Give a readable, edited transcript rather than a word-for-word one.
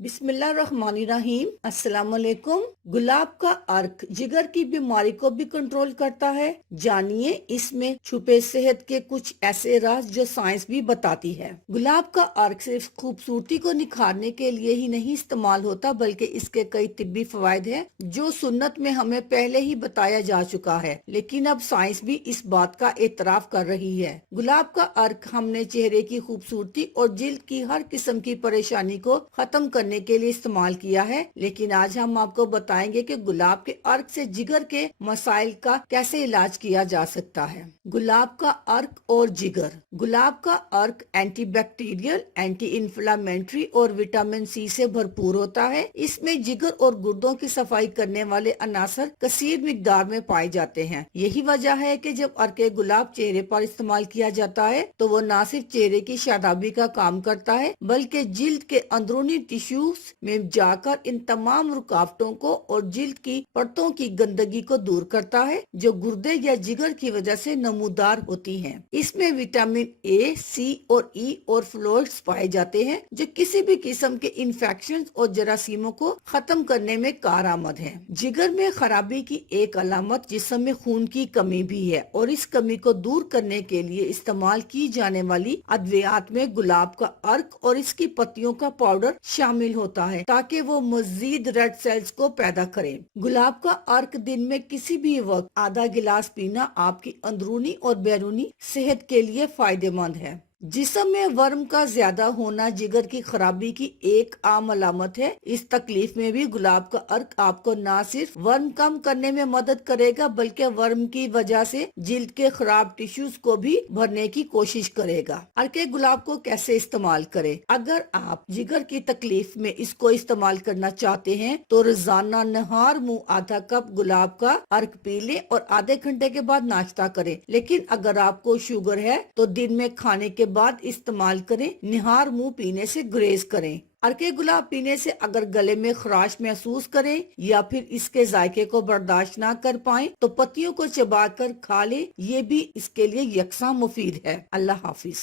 بسم اللہ الرحمن الرحیم۔ السلام علیکم۔ گلاب کا ارک جگر کی بیماری کو بھی کنٹرول کرتا ہے۔ جانیے اس میں چھپے صحت کے کچھ ایسے راز جو سائنس بھی بتاتی ہے۔ گلاب کا ارک صرف خوبصورتی کو نکھارنے کے لیے ہی نہیں استعمال ہوتا، بلکہ اس کے کئی طبی فوائد ہیں جو سنت میں ہمیں پہلے ہی بتایا جا چکا ہے، لیکن اب سائنس بھی اس بات کا اعتراف کر رہی ہے۔ گلاب کا ارک ہم نے چہرے کی خوبصورتی اور جلد کی ہر قسم کی پریشانی کو ختم کرنے کے لیے استعمال کیا ہے، لیکن آج ہم آپ کو بتائیں گے کہ گلاب کے ارک سے جگر کے مسائل کا کیسے علاج کیا جا سکتا ہے۔ گلاب کا ارک اور جگر۔ گلاب کا ارک اینٹی بیکٹیریل، اینٹی انفلامنٹری اور وٹامن سی سے بھرپور ہوتا ہے۔ اس میں جگر اور گردوں کی صفائی کرنے والے عناصر کثیر مقدار میں پائے جاتے ہیں۔ یہی وجہ ہے کہ جب ارک گلاب چہرے پر استعمال کیا جاتا ہے تو وہ نہ صرف چہرے کی شادابی کا کام کرتا ہے، بلکہ جلد کے اندرونی ٹیشوز میں جا کر ان تمام رکاوٹوں کو اور جلد کی پرتوں کی گندگی کو دور کرتا ہے جو گردے یا جگر کی وجہ سے نمودار ہوتی ہیں۔ اس میں وٹامن اے، سی اور ای اور فلوئڈز پائے جاتے ہیں جو کسی بھی قسم کے انفیکشن اور جراثیموں کو ختم کرنے میں کارآمد ہیں۔ جگر میں خرابی کی ایک علامت جسم میں خون کی کمی بھی ہے، اور اس کمی کو دور کرنے کے لیے استعمال کی جانے والی ادویات میں گلاب کا ارک اور اس کی پتیوں کا پاؤڈر شامل ہوتا ہے تاکہ وہ مزید ریڈ سیلز کو پیدا کریں۔ گلاب کا ارک دن میں کسی بھی وقت آدھا گلاس پینا آپ کی اندرونی اور بیرونی صحت کے لیے فائدہ مند ہے۔ جسم میں ورم کا زیادہ ہونا جگر کی خرابی کی ایک عام علامت ہے۔ اس تکلیف میں بھی گلاب کا ارک آپ کو نہ صرف ورم کم کرنے میں مدد کرے گا، بلکہ ورم کی وجہ سے جلد کے خراب ٹیشوز کو بھی بھرنے کی کوشش کرے گا۔ ارک گلاب کو کیسے استعمال کریں؟ اگر آپ جگر کی تکلیف میں اس کو استعمال کرنا چاہتے ہیں تو روزانہ نہار منہ آدھا کپ گلاب کا ارک پی لیں اور آدھے گھنٹے کے بعد ناشتہ کریں۔ لیکن اگر آپ کو شوگر ہے تو دن میں کھانے کے بعد استعمال کریں۔ نہار منہ پینے سے گریز کریں۔ ارک گلاب پینے سے اگر گلے میں خراش محسوس کریں یا پھر اس کے ذائقے کو برداشت نہ کر پائیں تو پتیوں کو چبا کر کھا لیں، یہ بھی اس کے لیے یکساں مفید ہے۔ اللہ حافظ۔